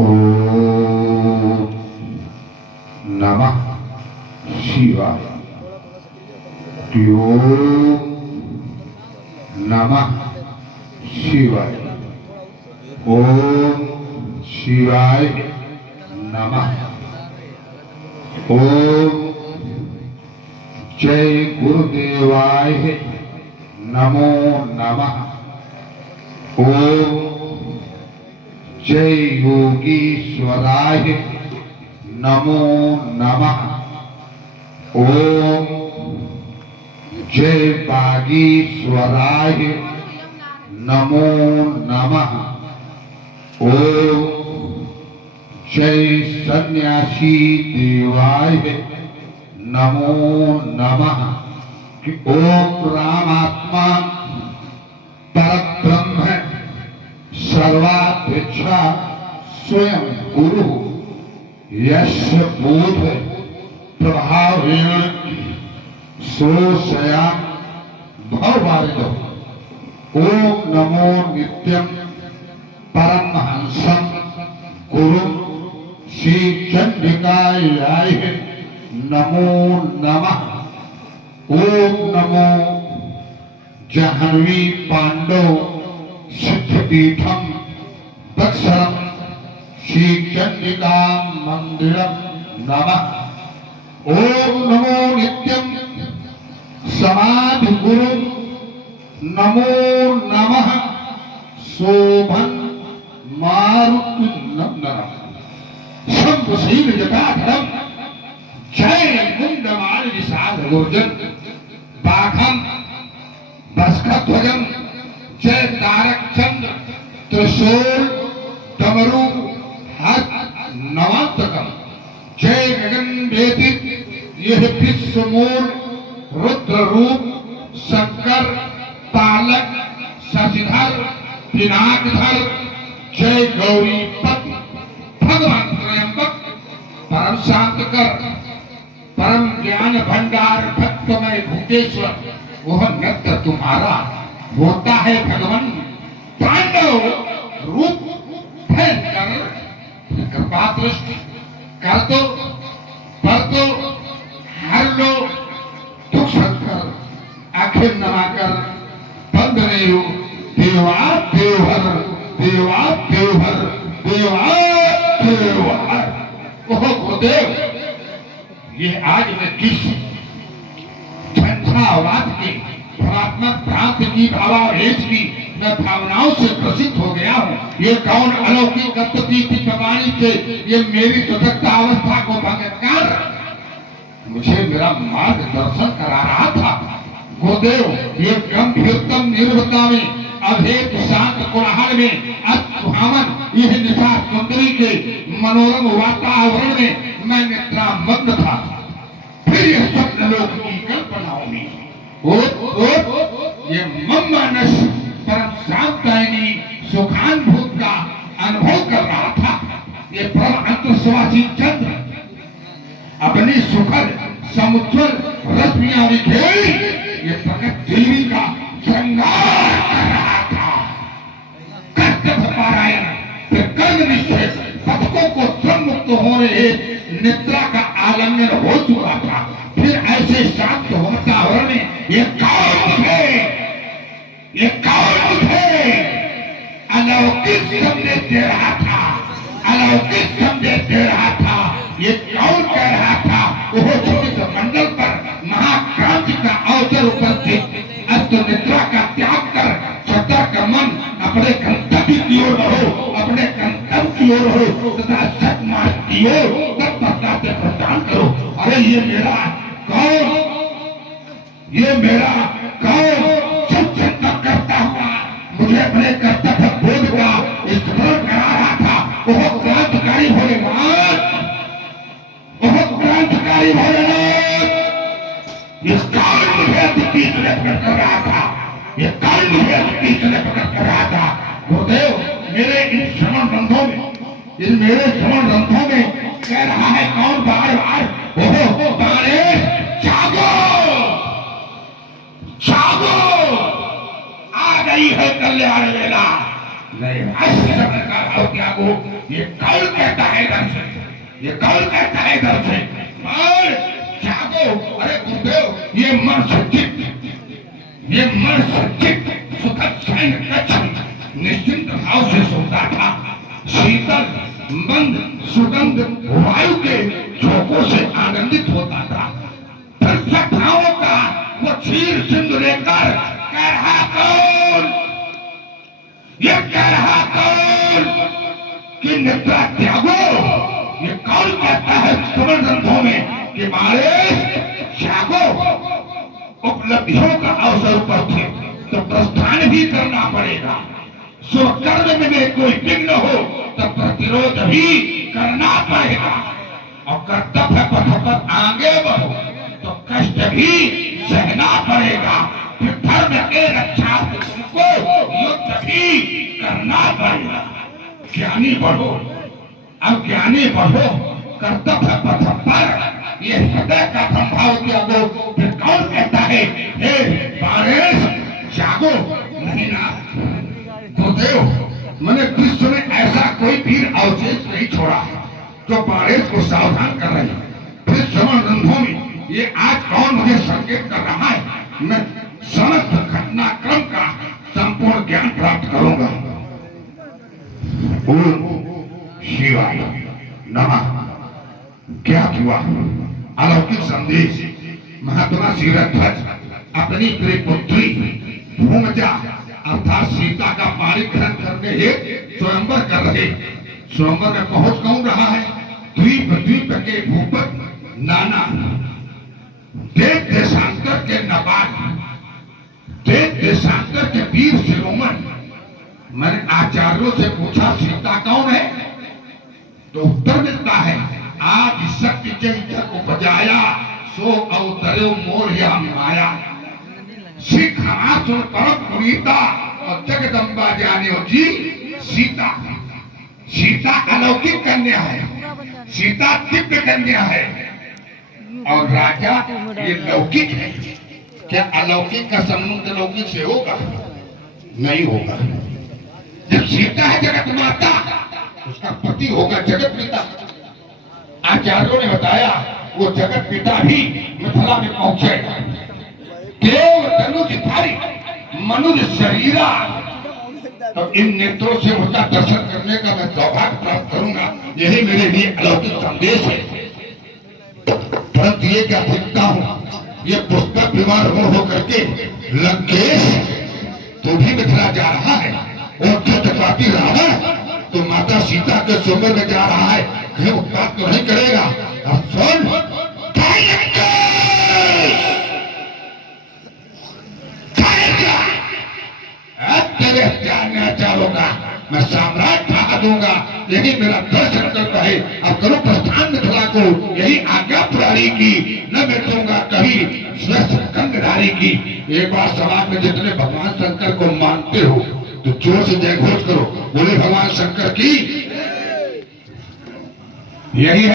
ओम नमः शिवाय। ओम नमः शिवाय। ओम शिवाय नमः। ओम जय गुरुदेवाय नमो नमः। ओम जय योगीश्वराय नमो नमः। ओम जय बागीश्वराय नमो नमः। ओम जय सन्यासी देवाय नमो नमः। ओम रामात्मा परब्रह्म सर्वापेक्षा स्वयं गुरु यस्य बोध प्रभावेण सोशया भववारिदो। ओम नमो नित्यं परमहंसं गुरु श्री चंडिकायाय नमो नमः। ओम नमो जाह्नवी पांडव सिद्धपीठम दक्षरम श्री चंडिका मंदिरम नमः। ओम नमो नित्यं समाधि गुरु नमो नमः। शोभन मारुति नंदनम शंभुशील जटाधरम जय मुंडमाल विषाद गोर्जन बाघम बस्कध्वजम जय तारक चंद्र त्रिशूल डमरू हस्त नवांतकम जय गगन वेदिक यह विश्वमूल रुद्र रूप शंकर पालक शशिधर पिनाकधर जय गौरी पद्म भगवान त्रयंबक परम शांतकर परम ज्ञान भंडार भक्तमय भूतेश्वर वह नृत्य तुम्हारा होता है भगवान। पांडव रूप भयंकर कृपा दृष्टि कर दो पर दो हर लो दुख संकर आखिर नवाकर बंदने देवा देवहर देवा देवहर देवा देवहर। ओह गुरुदेव ये आज मैं किस झंझावात के भावनात्मक भ्रांति की भावावेश की मैं भावनाओं से ग्रसित हो गया हूँ। ये कौन अलौकिक गणपति की कमानी से ये मेरी सतर्कता अवस्था को भंग कर मुझे मेरा मार्गदर्शन करा रहा था। गुरुदेव ये गंभीरतम निर्भरता में अभेद शांत कोलाहल में अद्भुत यह निशा सुंदरी के मनोरम वातावरण में मैं निद्रामग्न था। फिर यह स्वप्न लोक की कल्पनाओं में ये मम मानस परम शांतायनी सुखानुभूत का अनुभव कर रहा था। ये परम अंतर्श्वासी चंद्र अपनी सुखद समुज्वल रश्मियां बिखेरी ये प्रकट देवी का श्रृंगार कर रहा था। कर्तव्य पारायण फिर कर्म निश्चय पथकों को श्रम मुक्त होने हेतु निद्रा का आलंबन हो चुका था। फिर ऐसे शांत वातावरण में ये कौन मुझे अलौकिक संदेश दे रहा था। अलौकिक संदेश दे रहा था। ये कौन कह रहा था वो छोटे मंडल पर महाक्रांति का अवसर उपस्थित अस्त निद्रा का त्याग कर श्रद्धा का मन अपने गंतव्य की ओर रहो अपने गंतव्य की ओर रहो तथा सत मार्ग की ओर तत्परता से प्रदान करो। अरे ये मेरा कौन ये मेरा कौन सत्संग करता हुआ मुझे अपने कर्तव्य बोध का स्मरण करा रहा था। वह क्रांतिकारी भोलेनाथ वह क्रांतिकारी भोलेनाथ ये काल मुझे बीच में प्रकट कर रहा था। ये काल मुझे बीच में प्रकट कर रहा था। गुरुदेव मेरे इन श्रवण ग्रंथों में इन मेरे श्रवण ग्रंथों में कह रहा है कौन बार बार ओहो बारे जागो जागो आ गई है कल्याण वेला। नहीं समय का भाव त्यागो ये कौन कहता है इधर से? ये कौन कहता है इधर से? और जागो, अरे गुरुदेव, ये मन सचित, ये मन सचित सुखद शयन कक्ष निश्चिंत भाव से सोता था। शीतल मंद सुगंध वायु के झोंकों से आनंदित होता था। फिर सभाओं का वो क्षीर सिंधु लेकर कह रहा कौन? ये कह रहा कौन कि निद्रा त्यागो? ये कौन कहता है श्रवण ग्रंथों में कि महाराज जागो? उपलब्धियों का अवसर पर थे तो प्रस्थान भी करना पड़ेगा। स्वकर्म में कोई विघ्न हो तो प्रतिरोध भी करना पड़ेगा। और कर्तव्य पथ पर आगे बढ़ो तो कष्ट भी सहना पड़ेगा। फिर धर्म के रक्षा से तुमको युद्ध भी करना पड़ेगा। ज्ञानी बढ़ो, अब ज्ञानी बढ़ो कर्तव्य पथ पर, ये हृदय का संभाव त्यागो। फिर कौन कहता है हे बारेश जागो? नहीं ना गुरुदेव, मैंने विश्व में ऐसा कोई वीर अवशेष नहीं छोड़ा तो बारेश को सावधान कर रहे हैं। फिर श्रवण ग्रंथों में ये आज कौन मुझे संकेत कर रहा है? मैं समस्त घटनाक्रम का संपूर्ण ज्ञान प्राप्त करूंगा। ओम शिवाय नमः। क्या हुआ? अलौकिक संदेश। महात्मा शिवध्वज अपनी प्रिय पुत्री भूमजा अर्थात सीता का पाणिग्रहण करने हेतु स्वयंवर कर रहे। स्वयंवर में पहुंच कौन रहा है? द्वीप द्वीप के भूपत नाना, देश देशांतर के नवाब, देश देशांतर के वीर शिरोमणि। मैंने आचार्यों से पूछा सीता कौन है तो उत्तर मिलता है आज शक्ति जग उपजाया सो अवतरो मोर या माया। सिख सुन परम पुनीता और जगदम्बा जाने जी सीता। सीता अलौकिक कन्या है, सीता दिव्य कन्या है और राजा ये लौकिक है। क्या अलौकिक का संबंध लौकिक से होगा? नहीं होगा। जब सीता है जगत माता, उसका पति होगा जगत पिता। आचार्यों ने बताया वो जगत पिता भी मिथिला में पहुंचे। देव तनुधारी मनुष्य शरीरा, तो इन नेत्रों से उनका दर्शन करने का मैं सौभाग्य प्राप्त करूंगा। यही मेरे लिए अलौकिक संदेश है। परंतु ये क्या देखता हूँ, ये पुस्तक विमान हो करके लंकेश तो भी मिथिला जा रहा है और छत्रपाती रावण तो माता सीता के स्वयंवर में जा रहा है। कहीं उत्पात तो नहीं करेगा? अब सुन, तेरे अत्याचारों का मैं साम्राज्य ढा दूंगा। यही मेरा दर्शन करता है। अब करो प्रस्थान मिथिला को, यही आज्ञा पुरारी की, न मिटूंगा कभी श्रेष्ठ गंगधारी की। एक बार समाज में जितने भगवान शंकर को मानते हो तो जोर से जय घोष करो, बोले भगवान शंकर की। यही